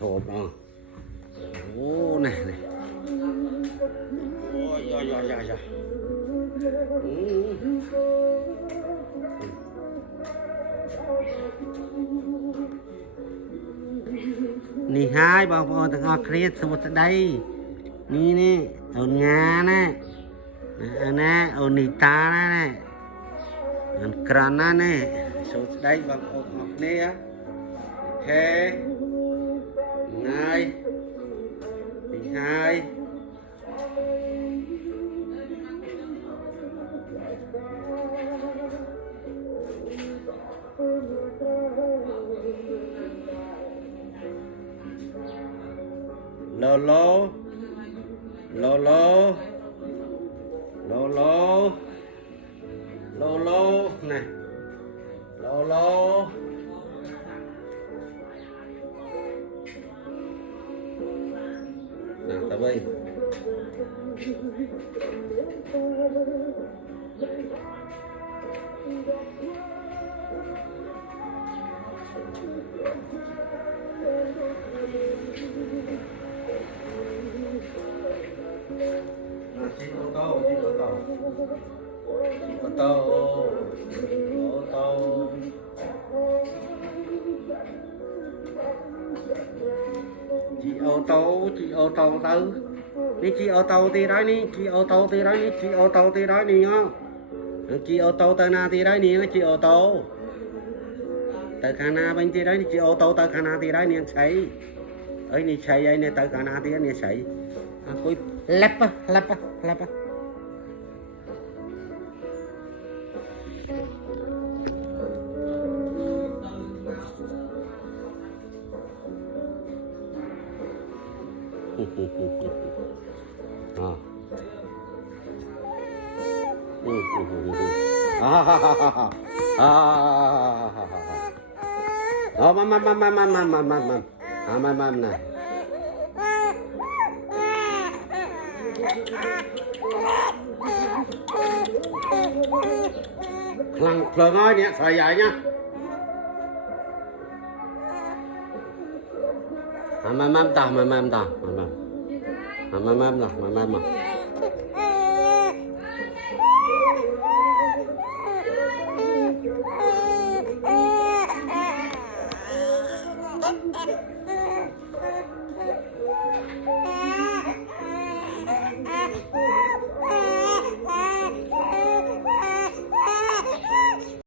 chộp à. Ô này này. Ôi da da da da. Nì hai bà bà thằng ngọc kia sụt đây. Nì nè, ồn ngà nè. Nè, ồn nì ta nè. Ồn krana nè. Sụt đây bà ngọc nè. Ok. Ngay. Nì hai. Lô lô lô lô lô lô lô lô này lô lô nào ta bây chị ô tô chị ô tô chị ô tô ô tô chị ô tô tới đi chị ô tô thì đấy đi chị ô tô thì đấy đi chị ô tô thì đấy đi nhá chị ô tô tới na thì đấy đi chị ô tô tới khana bên thì đấy đi chị ô tô tới khana thì đấy đi xây ấy đi xây ấy này tới khana thì này xây cuối lắp lắp lắp mam này Phượng ơi nè sợi dài nha mam ta mam ta mam